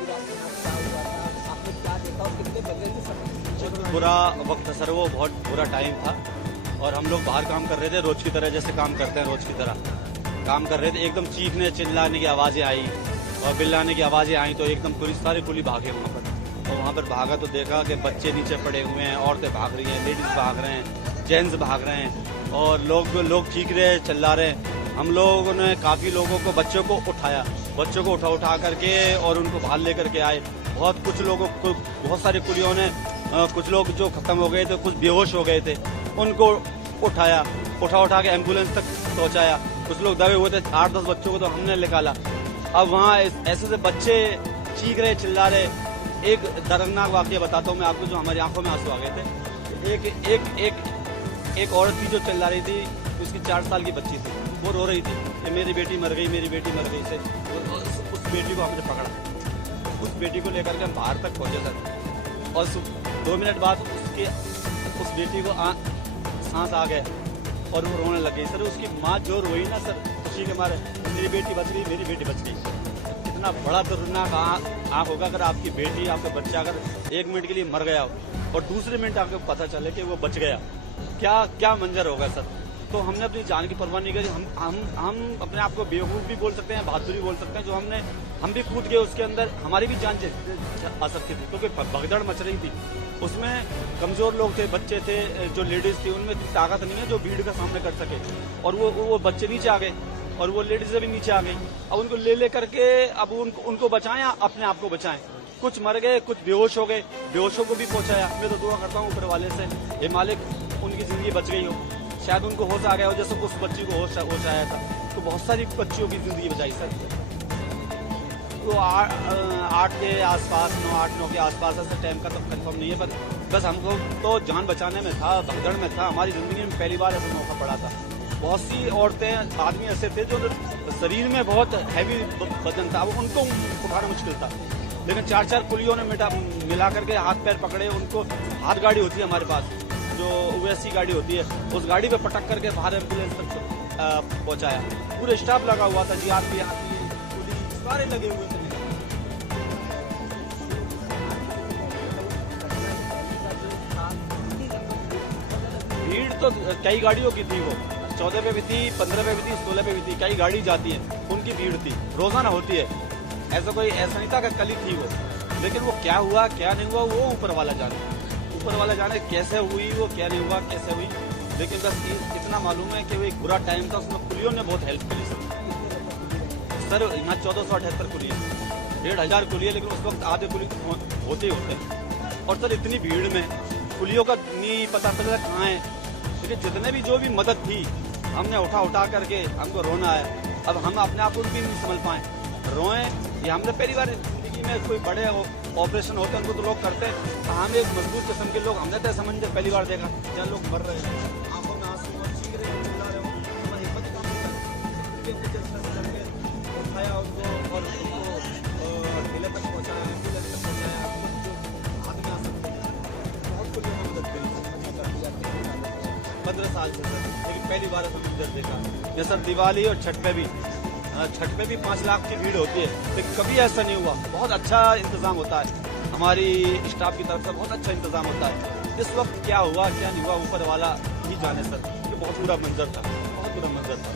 पूरी रात में क्या हुआ था, आपने क्या देखा और कितने बजे थे सब? बहुत बुरा वक्त था सर, वो बहुत बुरा टाइम था और हम लोग बाहर काम कर रहे थे, रोज की तरह जैसे काम करते हैं रोज की तरह काम कर रहे थे। एकदम चीखने चिल्लाने की आवाजें आई और बिल्लाने की आवाजें आई तो एकदम सारी पुलिस भागे वहाँ पर। और वहाँ पर भागा तो देखा कि बच्चे नीचे पड़े हुए हैं, औरतें भाग रही हैं, लेडीज भाग रहे हैं, जेंट्स भाग रहे हैं और लोग चीख रहे हैं, चिल्ला रहे हैं। हम लोगों ने काफी लोगों को, बच्चों को उठाया, बच्चों को उठा करके और उनको बाहर लेकर के आए। कुछ लोगों को, बहुत सारे कुलियों ने, कुछ लोग जो खत्म हो गए थे, कुछ बेहोश हो गए थे, उनको उठाया, उठा के एम्बुलेंस तक पहुंचाया। कुछ लोग दबे हुए थे, 8-10 बच्चों को तो हमने निकाला। अब वहाँ ऐसे से बच्चे चीख रहे, चिल्ला रहे। एक दर्दनाक वाकया बताता हूँ मैं आपको, जो हमारी आंखों में आंसू आ गए थे। एक औरत थी जो चिल्ला रही थी, उसकी 4 साल की बच्ची थी, वो रो रही थी कि मेरी बेटी मर गई, मेरी बेटी मर गई से। उस बेटी को हमने पकड़ा, उस बेटी को लेकर के हम बाहर तक पहुंचे सर और 2 मिनट बाद उस बेटी को सांस आ गया और वो रोने लग गई सर। उसकी माँ जो रोई ना सर, खुशी के मारे, मेरी बेटी बच गई, मेरी बेटी बच गई। इतना बड़ा दर्दनाक आंख होगा अगर आपकी बेटी, आपका बच्चा अगर 1 मिनट के लिए मर गया हो और दूसरे मिनट आपको पता चले कि वो बच गया, क्या मंजर होगा सर। तो हमने अपनी जान की परवाह नहीं करी। हम अपने आप को बेवकूफ भी बोल सकते हैं, बहादुरी बोल सकते हैं, जो हम भी कूद गए उसके अंदर, हमारी भी जान आ सकती थी क्योंकि भगदड़ मच रही थी। उसमें कमजोर लोग थे, बच्चे थे, जो लेडीज थी, उनमें इतनी ताकत नहीं है जो भीड़ का सामना कर सके। और वो बच्चे नीचे आ गए और वो लेडीज भी नीचे आ गई। अब उनको ले करके अब उनको बचाएं, अपने आप को बचाएं। कुछ मर गए, कुछ बेहोश हो गए, बेहोशों को भी पहुंचाया। मैं तो दुआ करता हूँ ऊपर वाले से, ये मालिक उनकी जिंदगी बच गई हो, शायद उनको होश आ गया हो जैसे उस बच्ची को होश आया था। तो बहुत सारी बच्चियों की जिंदगी बचाई सर। तो 8 के आसपास, 9 के आसपास, ऐसे टाइम का तो कंफर्म नहीं है, पर बस हमको तो जान बचाने में था, भगदड़ में था। हमारी जिंदगी में पहली बार ऐसा मौका पड़ा था। बहुत सी औरतें, आदमी ऐसे थे जो शरीर में बहुत हैवी वजन था, उनको उठाना मुश्किल था। लेकिन 4 पुलियों ने मिला करके हाथ पैर पकड़े उनको। हाथ गाड़ी होती है हमारे पास, जो ओवैसी गाड़ी होती है, उस गाड़ी पे पटक करके बाहर एम्बुलेंस तक पहुंचाया। पूरे स्टाफ लगा हुआ था, जीआरपी, पुलिस सारे लगे हुए थे। भीड़ तो कई गाड़ियों की थी, वो 14 पे भी थी, 15 पे भी थी, 16 पे भी थी, कई गाड़ी जाती है, उनकी भीड़ थी, रोजाना होती है। ऐसा नहीं था कि कल ही थी वो। लेकिन वो क्या हुआ क्या नहीं हुआ वो ऊपर वाला जाने कैसे हुई, वो क्या नहीं हुआ कैसे हुई। लेकिन बस इतना मालूम है कि वो एक बुरा टाइम था, उसमें पुलियों ने बहुत हेल्प करी सर। यहाँ 1478 कुली है, 1500 कुली है, लेकिन उस वक्त आधे कुली होते ही होते। और सर इतनी भीड़ में पुलियों का नहीं पता चला कहाँ है। लेकिन जितने भी जो भी मदद थी, हमने उठा करके, हमको रोना आया। अब हम अपने आप को भी नहीं समझ पाए, रोए। ये हमने पहली बार जिंदगी में कोई बड़े ऑपरेशन होते हैं, उनको तो लोग करते हैं। हम एक मजबूत किस्म के लोग, हमने तो समझ पहली बार देखा जहाँ लोग मर रहे हैं, आंखों में आंसू और चीख रहे हैं, चिल्ला रहे हो, हमारी हिम्मत काम नहीं करती। उठाया उनको और उनको ढीले तक पहुँचाया, एम्बुलेंस तक पहुँचाया। हाथ में आ सकते हैं, बहुत कुछ मदद करी 15 साल से सर, लेकिन पहली बार ऐसा देखा। ये सर दिवाली और छठ पे भी 5 लाख की भीड़ होती है, लेकिन कभी ऐसा नहीं हुआ। बहुत अच्छा इंतजाम होता है, हमारी स्टाफ की तरफ से बहुत अच्छा इंतजाम होता है। इस वक्त क्या हुआ क्या नहीं हुआ ऊपर वाला ही जाने सर। ये बहुत बुरा मंजर था, बहुत बुरा मंजर था।